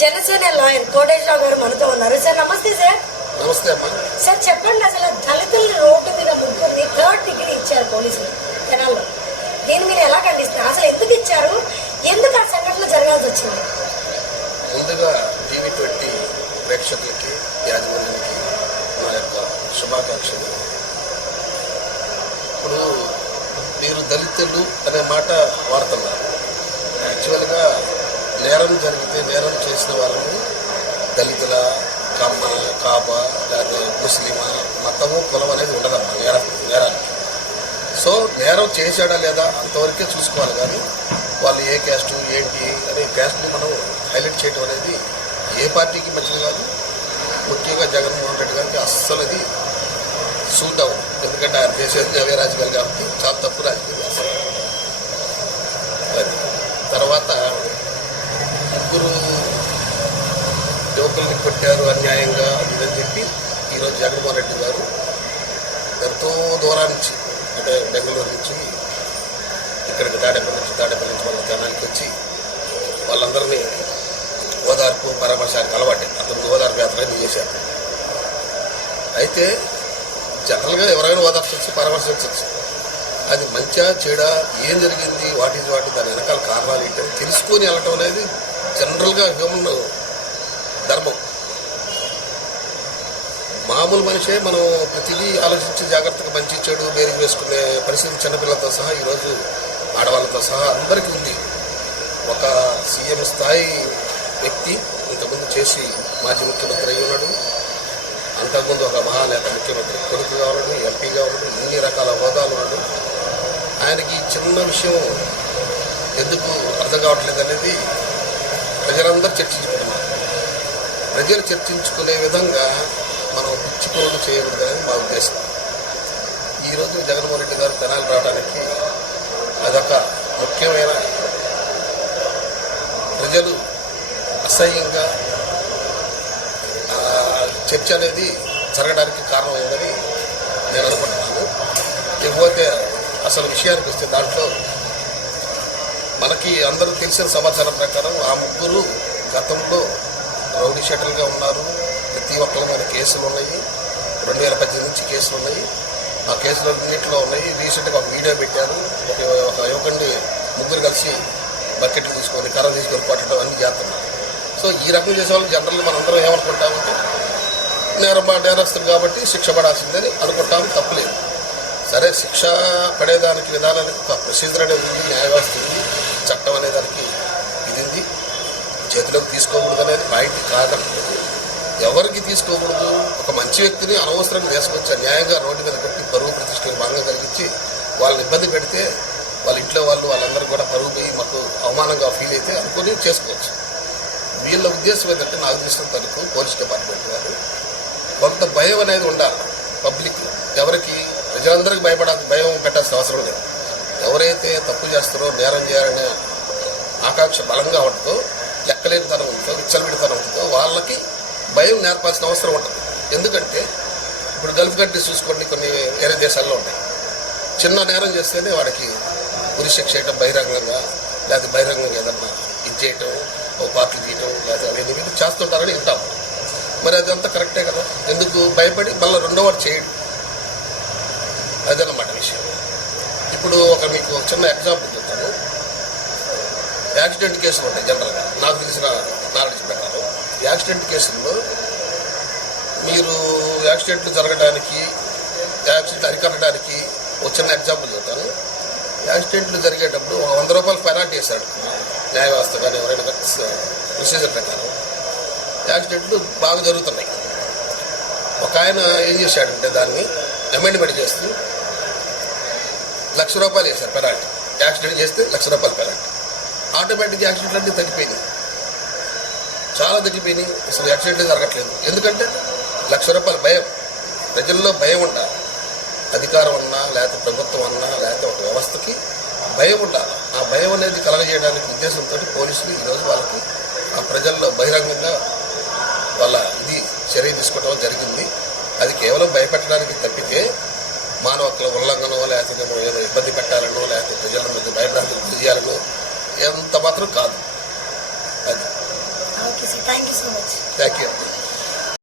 Janasena lawyer Koteswararao గారు మనతో ఉన్నారు. సార్ నమస్తే. సార్ నమస్తే అమ్మా. సార్ చెప్పండి, అసలు దళితుల రోడ్డు మీద ముగ్గురిని 3rd డిగ్రీ ఇచ్చారు పోలీసులు జనాల్లో. దీన్ని మీరు ఎలా ఖండిస్తున్నారు? అసలు ఎందుకు ఇచ్చారు? ఎందుకు ఆ సంఘటన జరగాల్సి వచ్చింది? ముందుగా టీవీ20 ప్రేక్షకులకి, యాజమాన్యానికి నా యొక్క శుభాకాంక్షలు. ఇప్పుడు మీరు దళితులు అనే మాట వాడుతున్నారు. యాక్చువల్గా నేరం జరిగితే నేరం చేసిన వాళ్ళని దళితుల, కమ్మ, కాప, లేదా ముస్లిమా, మతము, కులం అనేది ఉండదమ్మా నేరానికి. సో నేరం చేశాడా లేదా అంతవరకే చూసుకోవాలి. కానీ వాళ్ళు ఏ క్యాస్ట్ ఏంటి అనే క్యాస్ట్ని మనం హైలైట్ చేయడం అనేది ఏ పార్టీకి మంచిది కాదు. ముఖ్యంగా జగన్మోహన్ రెడ్డి గారికి అస్సలు అది సూట్ అవ్వదు. ఎందుకంటే ఆయన చేసేది అవే రాజకీయాలు కాబట్టి చాలా తప్పు రాజకీయాలు చేస్తారు. తర్వాత ముగ్గురు యువకుల్ని కొట్టారు అన్యాయంగా అని చెప్పి ఈరోజు జగన్మోహన్ రెడ్డి గారు ఎంతో దూరం నుంచి, అంటే బెంగళూరు నుంచి ఇక్కడికి తాడేపల్లి నుంచి వాళ్ళ జనానికి వచ్చి వాళ్ళందరినీ ఓదార్పు పరామర్శానికి అలవాటే. అతను ఓదార్పు యాత్ర చేశారు. అయితే జనరల్గా ఎవరైనా ఓదార్చవచ్చు, పరామర్శించవచ్చు. అది మంచిగా చెడా, ఏం జరిగింది, వాటి దాని వెనకాల కారణాలు ఏంటని తెలుసుకొని వెళ్ళటం అనేది జనరల్గా హ్యూమన్ ధర్మం. మామూలు మనిషే మనం ప్రతిదీ ఆలోచించి జాగ్రత్తగా మంచి చెడు వేరు వేసుకునే పరిస్థితి చిన్నపిల్లలతో సహా ఈరోజు ఆడవాళ్ళతో సహా అందరికీ ఉంది. ఒక సీఎం స్థాయి వ్యక్తి ఇంతకుముందు చేసి మాజీ ముఖ్యమంత్రి అయి ఉన్నాడు. అంతకుముందు ఒక మహానేత ముఖ్యమంత్రి కొడుకుగా ఉన్నాడు, ఎంపీగా ఉన్నాడు, ఇన్ని రకాల హోదాలు ఉన్నాడు. ఆయనకి చిన్న విషయం ఎందుకు అర్థం కావట్లేదు అనేది ప్రజలందరూ చర్చించుకుంటున్నారు. ప్రజలు చర్చించుకునే విధంగా మనం పిచ్చిపోటు చేయకూడదు అనేది మా ఉద్దేశం. ఈరోజు జగన్మోహన్ రెడ్డి గారు తెనాలి రావడానికి అదొక ముఖ్యమైన ప్రజలు అసహ్యంగా చర్చ అనేది జరగడానికి కారణమైందని నేను అనుకుంటున్నాను. లేకపోతే అసలు విషయానికి వస్తే దాంట్లో మనకి అందరూ తెలిసిన సమాచారం ప్రకారం ఆ ముగ్గురు గతంలో రౌడీ షీటర్లుగా ఉన్నారు. ప్రతి ఒక్కరి మీద కేసులు ఉన్నాయి. 2018 నుంచి కేసులు ఉన్నాయి. ఆ కేసులు అన్నింటిలో ఉన్నాయి. రీసెంట్గా ఒక వీడియో పెట్టారు. ఒక యువకుడిని ముగ్గురు కలిసి బకెట్లు తీసుకొని కర్ర తీసుకొని కొట్టడం అన్ని చేస్తున్నారు. సో ఈ రకం చేసే వాళ్ళు జనరల్గా మనందరం ఏమనుకుంటామంటే నేరస్తులు కాబట్టి శిక్ష పడాల్సిందని అనుకుంటాము. తప్పులేదు. సరే, శిక్ష పడేదానికి విధానానికి ఒక ప్రొసీజర్ అనేది ఉంది, న్యాయ వ్యవస్థ ఉంది, చట్టం అనేదానికి ఇది ఉంది. చేతిలోకి తీసుకోకూడదు అనేది పాయింట్ కాదన్నది. ఎవరికి తీసుకోకూడదు? ఒక మంచి వ్యక్తిని అనవసరంగా వేసుకొచ్చి అన్యాయంగా రోడ్డు మీద పెట్టి పరువు ప్రతిష్టలు భంగం కలిగించి వాళ్ళని ఇబ్బంది పెడితే వాళ్ళ ఇంట్లో వాళ్ళందరూ కూడా పరువు పోయి మాకు అవమానంగా ఫీల్ అయితే అనుకుని చేసుకోవచ్చు. వీళ్ళ ఉద్దేశం ఏంటంటే నాకు తెలిసిన తరపు పోలీస్ డిపార్ట్మెంట్ వారు కొంత భయం అనేది ఉండాలి పబ్లిక్. ఎవరికి? ప్రజలందరికీ భయం పెట్టాల్సిన అవసరం లేదు. ఎవరైతే తప్పు చేస్తారో, నేరం చేయాలనే ఆకాంక్ష బలంగా ఉంటుందో, లెక్కలేనితనం ఉంటుందో, విచ్చలవిడితనం ఉంటుందో వాళ్ళకి భయం నేర్పాల్సిన అవసరం ఉంటుంది. ఎందుకంటే ఇప్పుడు గల్ఫ్ కంట్రీస్ చూసుకోండి, కొన్ని వేరే దేశాల్లో ఉన్నాయి. చిన్న నేరం చేస్తేనే వాడికి ఉరి శిక్ష చేయటం బహిరంగంగా, లేదా బహిరంగంగా ఏదన్నా ఇది చేయటం, ఓ పార్టీలు తీయటం, లేదా అవన్నీ వీళ్ళు చేస్తుంటారని వింటాం. మరి అదంతా కరెక్టే కదా? ఎందుకు భయపడి మళ్ళీ రెండోవాడు చేయడు? అదన్నమాట విషయం. ఇప్పుడు మీకు చిన్న ఎగ్జాంపుల్ చెప్తాను. యాక్సిడెంట్ కేసులు ఉంటాయి జనరల్గా, నాకు తెలిసిన నాలెడ్జ్ ప్రకారం. యాక్సిడెంట్ కేసుల్లో మీరు యాక్సిడెంట్లు జరగడానికి, యాక్సిడెంట్ అరికట్టడానికి ఒక చిన్న ఎగ్జాంపుల్ చెప్తాను. యాక్సిడెంట్లు జరిగేటప్పుడు 100 రూపాయలు పెనాల్టీ వేశాడు న్యాయ వ్యవస్థ కానీ ఎవరైనా ప్రొసీజర్ ప్రకారం. యాక్సిడెంట్లు బాగా జరుగుతున్నాయి. ఒక ఆయన ఏం చేశాడంటే దాన్ని అమెండ్మెంట్ చేస్తూ ₹1,00,000 వేశారు పెనాల్టీ. యాక్సిడెంట్ చేస్తే ₹1,00,000 పెనాల్టీ. ఆటోమేటిక్ యాక్సిడెంట్లు అన్నీ తగ్గిపోయినాయి, చాలా తగ్గిపోయినాయి. అసలు యాక్సిడెంట్లు జరగట్లేదు. ఎందుకంటే ₹1,00,000 భయం. ప్రజల్లో భయం ఉండాలి. అధికారం అన్నా, లేకపోతే ప్రభుత్వం అన్నా, లేకపోతే ఒక వ్యవస్థకి భయం ఉండాలి. ఆ భయం అనేది కలగజేయడానికి ఉద్దేశంతో పోలీసులు ఈరోజు వాళ్ళకి ఆ ప్రజల్లో బహిరంగంగా వాళ్ళ చర్య తీసుకోవడం జరిగింది. అది కేవలం భయపెట్టడానికి తప్పితే మానవ హక్కుల ఉల్లంఘనో, లేకపోతే ఏదో ఇబ్బంది పెట్టాలనో, లేకపోతే ప్రజల మధ్య భయభ్రాంతులు గురి చేయాలనో ఎంత మాత్రం కాదు. అది thank you so much. Thank you.